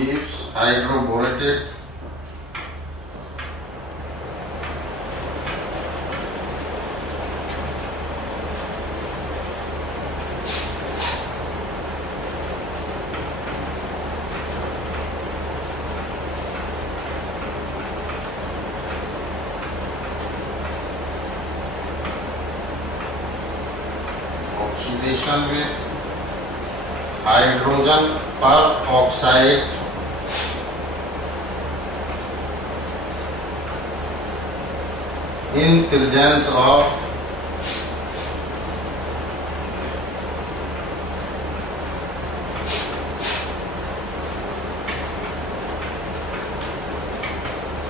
gives hydroborated oxidation with hydrogen peroxide in presence of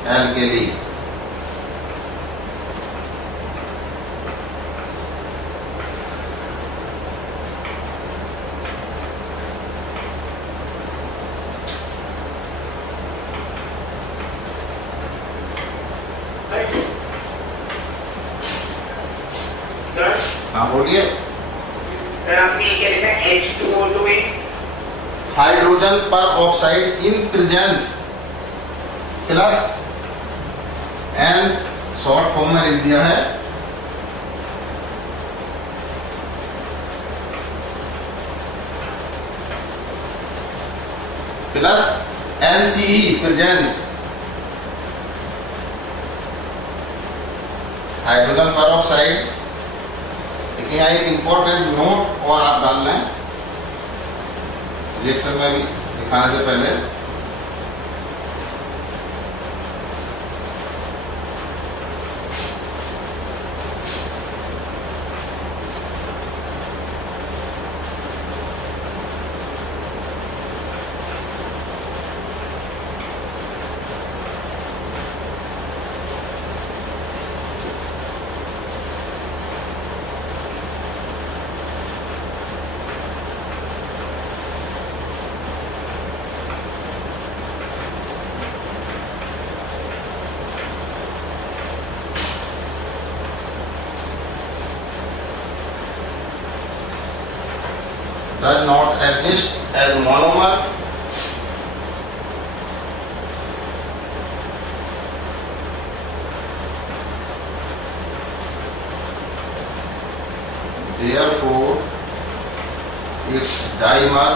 alkali. हाँ बोलिए। Hydrogen पर oxide in presence plus and short form में लिख दिया है प्लस NCE प्रेजेंस हाइड्रोजन पर ऑक्साइड। यहाँ एक इंपॉर्टेंट नोट और आप डाल लें रिएक्शन में भी दिखाने से पहले। Does not exist as monomer therefore its dimer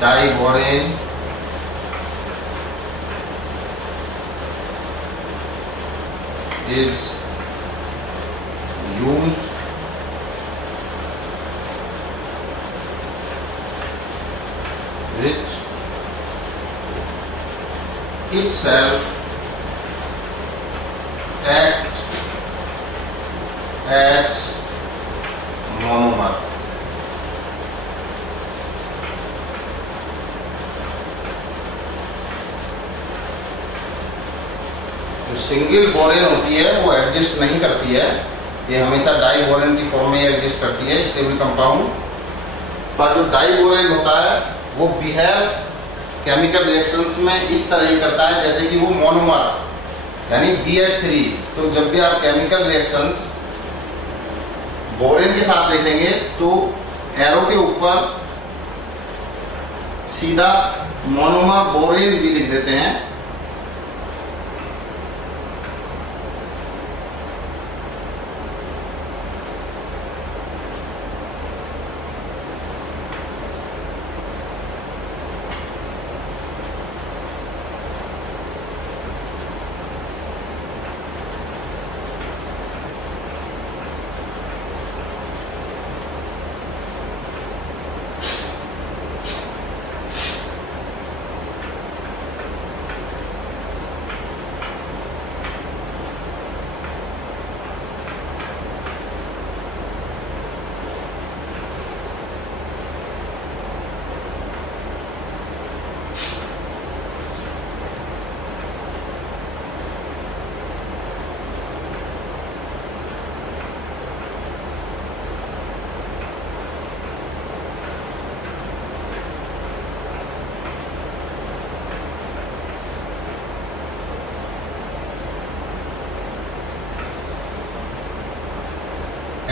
diborane is used which itself act as monomer। जो सिंगल बोरेन होती है वो एडजस्ट नहीं करती है, ये हमेशा डाई बोरेन की फॉर्म में एडजस्ट करती है स्टेबल कंपाउंड। पर जो डाई बोरेन होता है वो बिहेव केमिकल रिएक्शंस में इस तरह ही करता है जैसे कि वो मोनोमर यानी BH3। तो जब भी आप केमिकल रिएक्शंस बोरेन के साथ देखेंगे तो एरो के ऊपर सीधा मोनोमर बोरेन भी लिख देते हैं।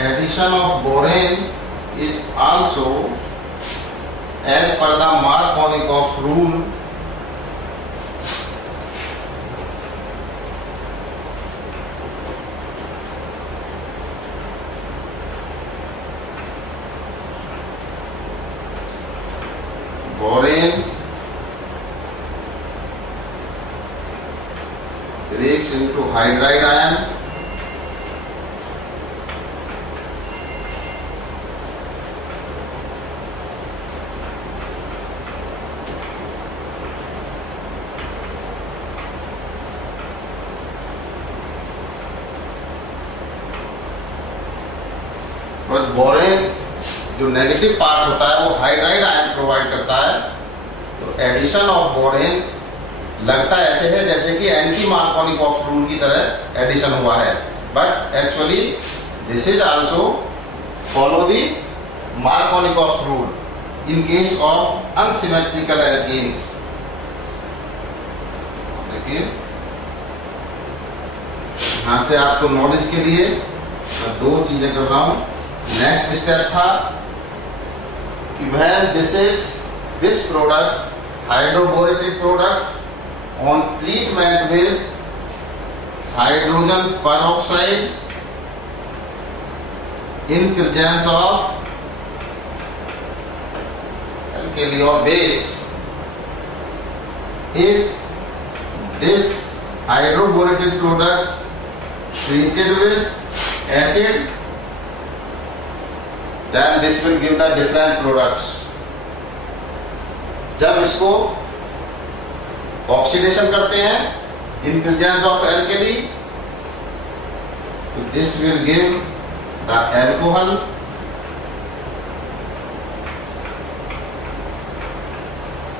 Addition of boron is also as per the Markovnikov rule, borane breaks into hydride ion और बोरेन जो नेगेटिव पार्ट होता है वो हाइड्राइड आयन प्रोवाइड करता है। तो एडिशन ऑफ बोरेन लगता ऐसे है जैसे कि एंटी मार्कोनिकॉफ रूल की तरह एडिशन हुआ है, but actually this is also follow the Markovnikov rule in case of unsymmetrical alkenes. देखिए यहां से आपको नॉलेज के लिए मैं दो चीजें कर रहा हूं। नेक्स्ट स्टेप था कि when this product hydroborated product on treatment with hydrogen peroxide in presence of alkali or base, if this hydroborated product treated with acid, then this will give the different products. जब इसको oxidation करते हैं in presence of alkali, तो this will give the alcohol,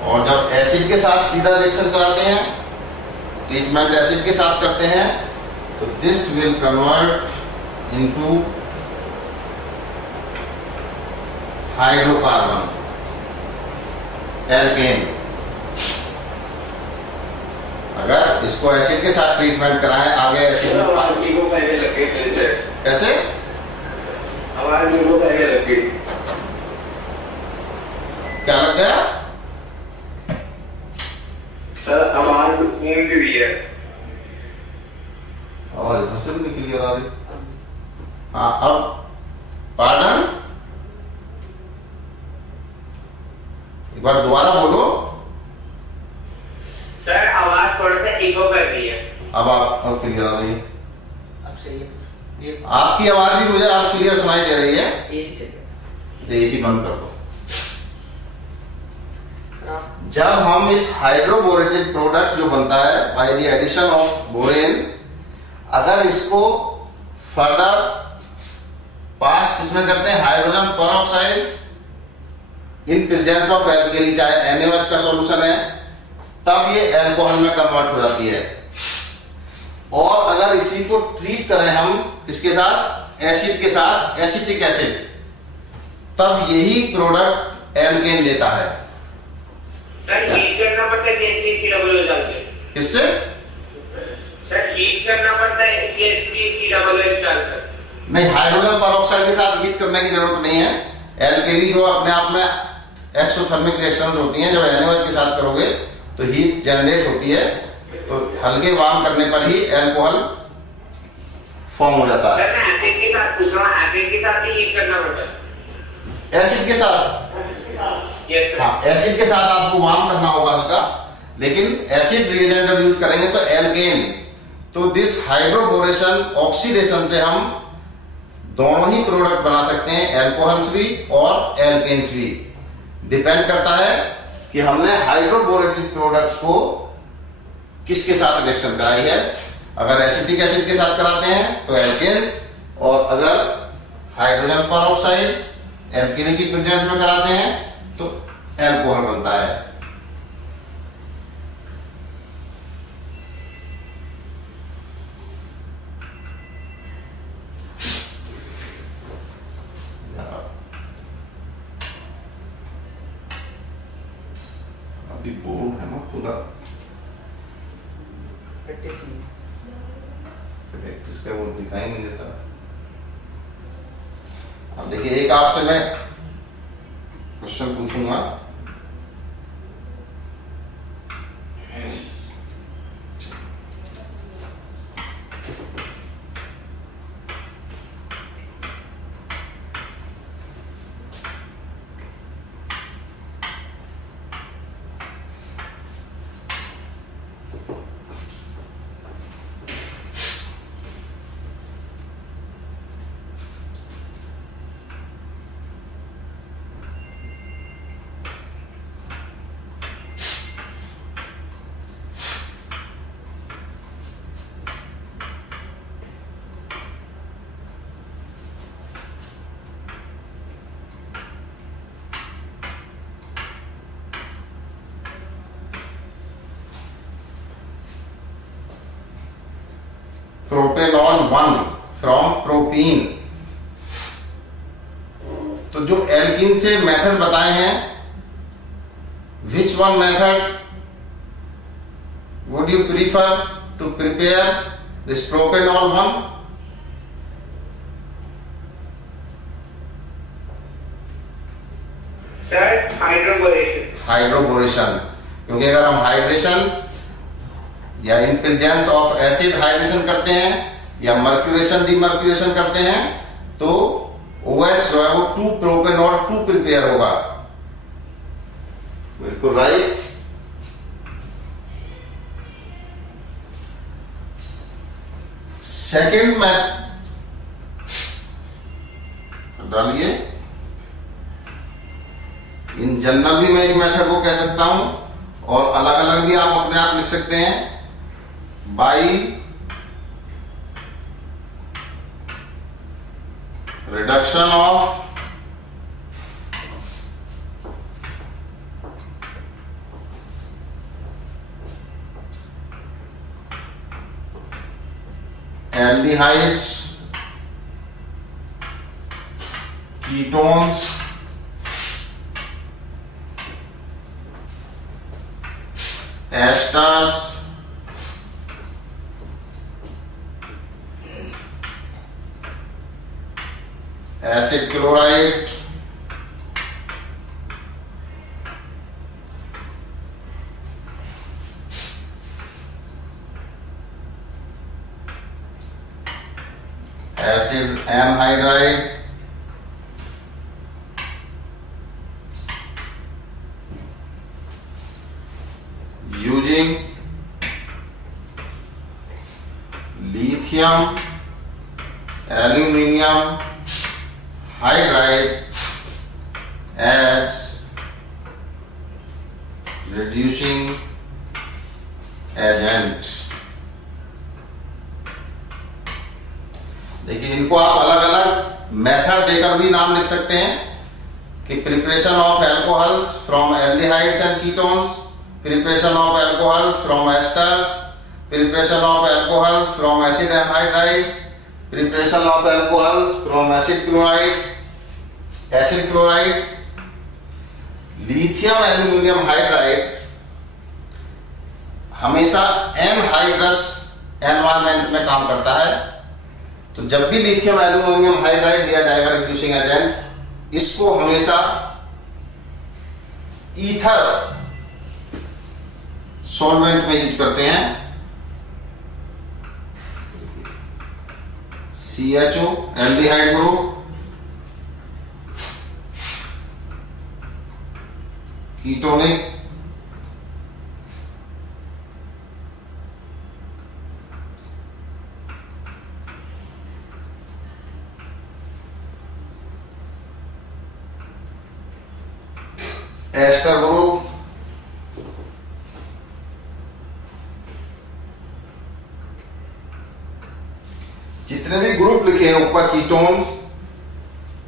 और जब acid के साथ सीधा रिएक्शन कराते हैं, ट्रीटमेंट एसिड के साथ करते हैं, तो this will convert into hydrocarbon alkene. अगर इसको एसिड के साथ ट्रीटमेंट कराएं, आगे एसिड कैसे क्या लग गया सर? आवाज भी है, आवाज इधर से भी निकली आ रही। हाँ, अब पार्डन, एक बार दोबारा बोलो सर। आवाज थोड़ा सा इको कर रही है। अब क्लियर आ रही है। अब सही है। आपकी आवाज भी मुझे आप क्लियर सुनाई दे रही है। एसी चल रहा है, एसी बंद कर दो। जब हम इस हाइड्रोबोरेटेड प्रोडक्ट जो बनता है by the addition of borane, अगर इसको फर्दर पास किसमें करते हैं, hydrogen peroxide in presence of alkali, चाहे NaOH का सॉल्यूशन है, तब ये अल्कोहल में कन्वर्ट हो जाती है। और अगर इसी को ट्रीट करें हम किसके साथ, एसिड के साथ, एसिटिक एसिड, तब यही प्रोडक्ट एल्केन देता है। सर हीट करना पड़ता है CH3 हो जाते हैं। किससे सर हीट करना पड़ता है CH3 डालकर? नहीं, हाइड्रोजन पेरोक्साइड के साथ हीट करने की जरूरत नहीं है। एल्केली जो अपने आप में एक्सोथर्मिक रिएक्शंस होती हैं, जब NaOH के साथ करोगे तो हीट जनरेट होती है, तो हल्के वार्म करने पर ही अल्कोहल फॉर्म हो जाता है। सर मैं एसिड के साथ पूछ रहा हूं, एसिड के साथ ही हीट करना पड़ता है? एसिड के साथ, हाँ, एसिड के साथ आपको वार्म करना होगा हल्का, लेकिन एसिड रिएजेंट जब यूज करेंगे तो एल्केन, तो दिस हाइड्रोबोरेशन ऑक्सीडेशन से हम दोनों ही प्रोडक्ट बना सकते हैं, एल्कोहल्स भी और एल्केन्स भी। डिपेंड करता है कि हमने हाइड्रोबोरेटेड प्रोडक्ट्स को किसके साथ रिएक्शन कराई है। अगर एसिटिक एसिड के साथ कराते हैं तो एल्केन्स, और अगर हाइड्रोजन पेरोक्साइड एल्केनी की प्रेजेंस में कराते हैं तो एल्कोहल बनता है। अभी बोर्ड है ना पूरा, प्रैक्टिस का वो दिखाई नहीं देता। अब देखिए, एक आपसे मैं क्वेश्चन पूछूंगा, प्रोपेनॉल 1 फ्रॉम प्रोपीन। तो जो एल्कीन से मेथड बताए हैं, which one method would you prefer to prepare this propanol 1? Hydroboration, क्योंकि अगर हम हाइड्रेशन या in presence of acid hydration करते हैं या मर्क्यूरेशन डीमर्क्यूरेशन करते हैं तो OH जो है वो 2 प्रोपेनॉल 2 प्रिपेयर होगा। बिल्कुल राइट। सेकेंड में डालिए, इन जनरल भी मैं इस मेथड को कह सकता हूं और अलग अलग भी आप अपने आप लिख सकते हैं। By reduction of aldehydes, ketones, asters, acid chloride, acid anhydride, using lithium aluminium hydride as reducing agent। देखिए, इनको आप अलग अलग मेथड देकर भी नाम लिख सकते हैं कि preparation of alcohols from aldehydes and ketones, preparation of alcohols from esters, preparation of alcohols from acid anhydrides, preparation of alcohols from acid chlorides, lithium aluminium hydride हमेशा एनहाइड्रस एनवायरमेंट में काम करता है। तो जब भी लिथियम एल्यूमिनियम हाइड्राइड दिया जाएगा रिड्यूसिंग एजेंट, इसको हमेशा ईथर सॉल्वेंट में यूज करते हैं। CHO aldehyde group, ketonic, ester group, जितने भी ग्रुप लिखे हैं ऊपर कीटोन्स,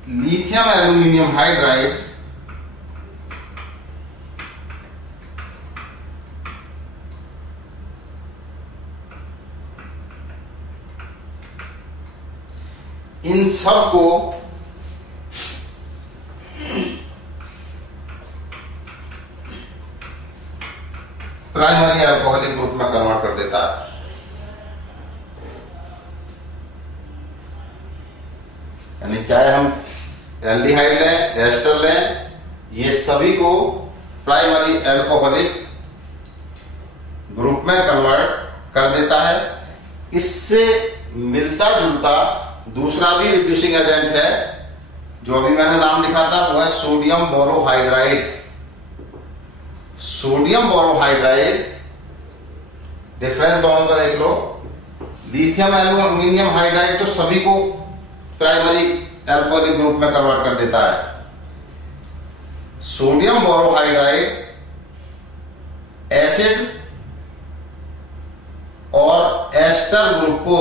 लिथियम एल्यूमिनियम हाइड्राइड, इन सब को प्राइमरी अल्कोहलिक ग्रुप में कन्वर्ट कर देता है। यानी चाहे हम एल्डिहाइड लें, एस्टर लें, ये सभी को प्राइमरी अल्कोहलिक ग्रुप में कन्वर्ट कर देता है। इससे मिलता जुलता दूसरा भी रिड्यूसिंग एजेंट है जो अभी मैंने नाम लिखा था, वो है sodium borohydride. Sodium borohydride difference दोनों का देख लो। लिथियम एल्यूमिनियम हाइड्राइड तो सभी को प्राइमरी अल्कोहलिक ग्रुप में कन्वर्ट कर देता है। सोडियम बोरोहाइड्राइड एसिड और एस्टर ग्रुप को